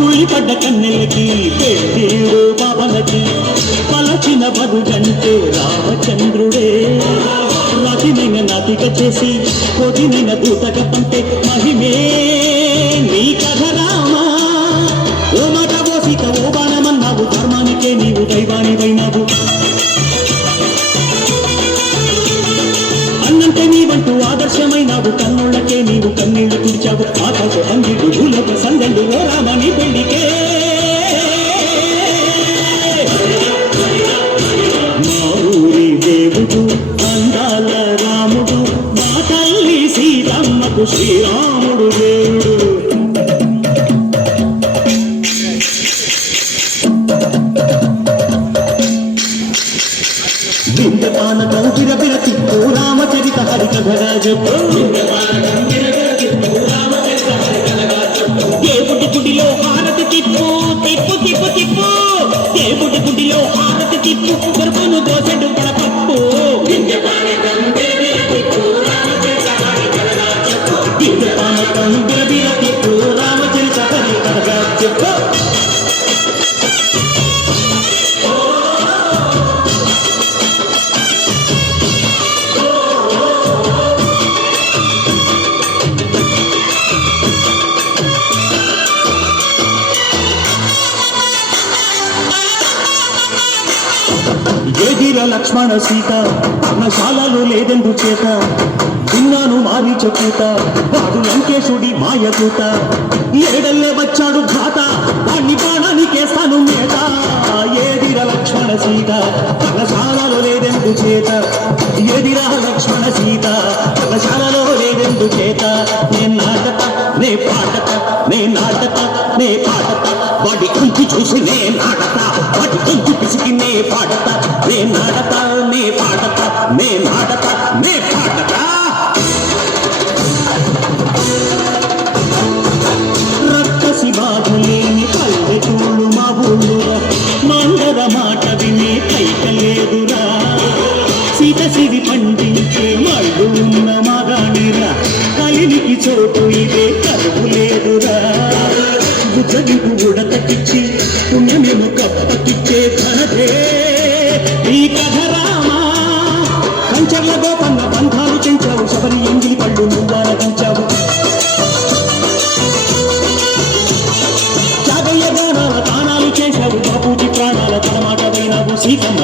కుళ్ళిపడ్డ కన్నెలకి పెళ్ళీడు బాబలకి పలచిన బరుగంటే రామచంద్రుడే రతినైన నాతిక చేసి కొదినైన దూతక పంటే మహిమే నీ కథ రామా ఓ మాట ఓ సీత ఓ బాణమన్నావు ధర్మానికే నీవు దైవానివైనావు అన్నంటే నీవంటూ ఆదర్శమైనావు కన్నుళ్ళకే నీవు కన్నీళ్లు తుడిచావు ఆకాశ అంగిడు భూలకు సందళ్ళు ఓ రామని పెళ్లికే మా ఊరి దేవుడు అందాల రాముడు మా తల్లి సీతమ్మకు శ్రీరాముడు దేవుడు విందపానకం బిరబిర తిప్పు రామచరిత హరికథగా చెప్పు దేవుడి గుడిలో హారతి తిప్పు తిప్పు తిప్పు తిప్పు దేవుడి గుడిలో హారతి తిప్పు కొరకును దోసెడు పడపప్పు విందపానకం బిరబిర తిప్పు రామచరిత హరికథగా చెప్పు ఏదిరా లక్ష్మణ సీత పర్ణశాలలో లేదెందు చేత విన్నాను మారి చెప్పుత వాడు లంకేశుడి మాయకూత ఏడల్లే వచ్చాడు ఘాత వాణ్ణి బాణానికేస్తాను మేత ఏదిరా లక్ష్మణ సీత పర్ణశాలలో లేదెందు చేత ఏదిరా లక్ష్మణ సీత పర్ణశాలలో లేదెందు చేత నే నాటత నే పాటత నే నాటత నే పాటత వాడి కుంచి చూసి నే నాటత వాడి కుంచి పిసికి నే పాటత నే నాటత నే పాటత నే నాటత నే పాటత రక్కసి బాధలేని పల్లెటూళ్ళు మా ఊళ్ళురా మందర మాట వినే కైకలేదురా సీత సిరి పండించే మళ్ళు ఉన్న మగాణిరా కలినికి చోటు ఇదే కరువు లేదురా బుద్ధవిపు ఉడతకిచ్చి పుణ్యమేమో కప్పకిచ్చే ఘనతే ఈ కథ రామా కంచర్ల గోపన్న బంధాలు చెంచావు శబరి ఎంగిలి పళ్ళు నువ్వారగించావు జాగయ్య గానాల తానాలు చేశావు బాపూజీ ప్రాణాల తలమాట వైనావు సీతమ్మ